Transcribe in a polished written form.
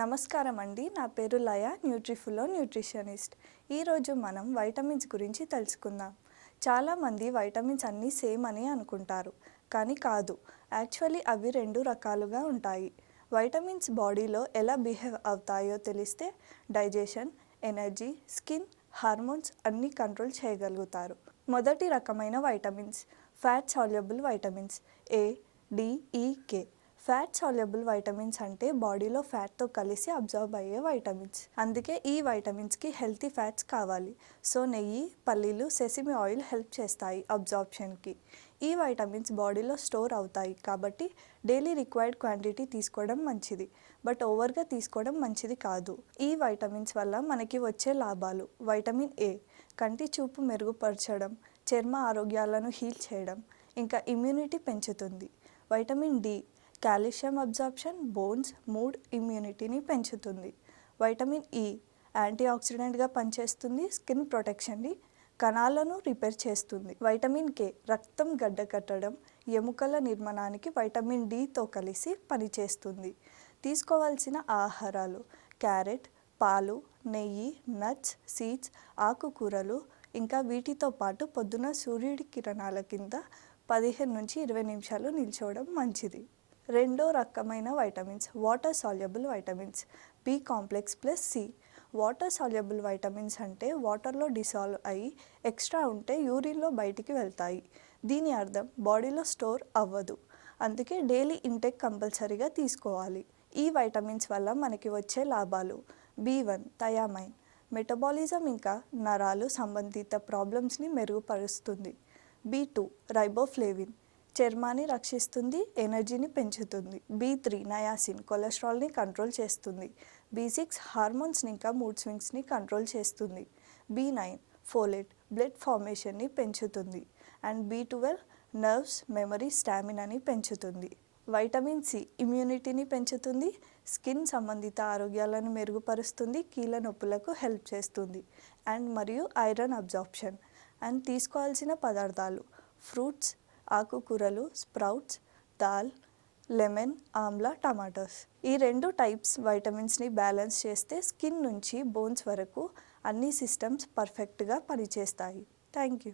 నమస్కారం అండి. నా పేరు లయ, న్యూట్రిఫుల్లో న్యూట్రిషనిస్ట్. ఈరోజు మనం వైటమిన్స్ గురించి తెలుసుకుందాం. చాలామంది వైటమిన్స్ అన్నీ సేమ్ అని అనుకుంటారు, కానీ కాదు. యాక్చువల్లీ అవి రెండు రకాలుగా ఉంటాయి. వైటమిన్స్ బాడీలో ఎలా బిహేవ్ అవుతాయో తెలిస్తే డైజెషన్, ఎనర్జీ, స్కిన్, హార్మోన్స్ అన్నీ కంట్రోల్ చేయగలుగుతారు. మొదటి రకమైన వైటమిన్స్ ఫ్యాట్ సాల్యుబుల్ వైటమిన్స్ ఏ, డి, ఈ, కే. ఫ్యాట్ సాల్యుబుల్ వైటమిన్స్ అంటే బాడీలో ఫ్యాట్తో కలిసి అబ్జర్వ్ అయ్యే వైటమిన్స్. అందుకే ఈ వైటమిన్స్కి హెల్తీ ఫ్యాట్స్ కావాలి. సో నెయ్యి, పల్లీలు, సెసమి ఆయిల్ హెల్ప్ చేస్తాయి అబ్జార్ప్షన్కి. ఈ వైటమిన్స్ బాడీలో స్టోర్ అవుతాయి కాబట్టి డైలీ రిక్వైర్డ్ క్వాంటిటీ తీసుకోవడం మంచిది, బట్ ఓవర్గా తీసుకోవడం మంచిది కాదు. ఈ వైటమిన్స్ వల్ల మనకి వచ్చే లాభాలు: వైటమిన్ ఏ కంటి చూపు మెరుగుపరచడం, చర్మ ఆరోగ్యాలను హీల్ చేయడం, ఇంకా ఇమ్యూనిటీ పెంచుతుంది. Vitamin D calcium absorption, bones, mood, ఇమ్యూనిటీని పెంచుతుంది. వైటమిన్ ఈ యాంటీ ఆక్సిడెంట్గా పనిచేస్తుంది, స్కిన్ ప్రొటెక్షన్ని, కణాలను రిపేర్ చేస్తుంది. వైటమిన్ కే రక్తం గడ్డకట్టడం, ఎముకల నిర్మాణానికి వైటమిన్ డితో కలిసి పనిచేస్తుంది. తీసుకోవాల్సిన ఆహారాలు: క్యారెట్, పాలు, నెయ్యి, నట్స్, సీడ్స్, ఆకుకూరలు. ఇంకా వీటితో పాటు పొద్దున సూర్యుడి కిరణాల కింద 15 నుంచి 20 నిమిషాలు నిల్చోవడం మంచిది. రెండో రకమైన vitamins water soluble vitamins B complex plus C. Water soluble vitamins అంటే వాటర్లో డిసాల్వ్ అయ్యి ఎక్స్ట్రా ఉంటే యూరిన్లో బయటికి వెళ్తాయి. దీని అర్థం బాడీలో స్టోర్ అవ్వదు. అందుకే డైలీ ఇంటేక్ కంపల్సరీగా తీసుకోవాలి. ఈ వైటమిన్స్ వల్ల మనకి వచ్చే లాభాలు: బి1 థయామైన్ మెటబాలిజం ఇంకా నరాలు సంబంధిత ప్రాబ్లమ్స్ని మెరుగుపరుస్తుంది. బి2 రైబోఫ్లేవిన్ చర్మాన్ని రక్షిస్తుంది, ఎనర్జీని పెంచుతుంది. బి3 నయాసిన్ కొలెస్ట్రాల్ని కంట్రోల్ చేస్తుంది. బి6 హార్మోన్స్ని ఇంకా మూడ్ స్వింగ్స్ని కంట్రోల్ చేస్తుంది. బి9 ఫోలేట్ బ్లడ్ ఫార్మేషన్ని పెంచుతుంది. అండ్ బి12 నర్వ్స్, మెమరీ, స్టామినాని పెంచుతుంది. వైటమిన్ సి ఇమ్యూనిటీని పెంచుతుంది, స్కిన్ సంబంధిత ఆరోగ్యాలను మెరుగుపరుస్తుంది, కీళ్ళ నొప్పులకు హెల్ప్ చేస్తుంది. అండ్ మరియు ఐరన్ అబ్జార్ప్షన్. అండ్ తీసుకోవాల్సిన పదార్థాలు: ఫ్రూట్స్, ఆకుకూరలు, sprouts, dal, lemon, Amla, tomatoes. ఈ రెండు టైప్స్ వైటమిన్స్ని బ్యాలెన్స్ చేస్తే స్కిన్ నుంచి బోన్స్ వరకు అన్ని సిస్టమ్స్ పర్ఫెక్ట్గా పనిచేస్తాయి. Thank you.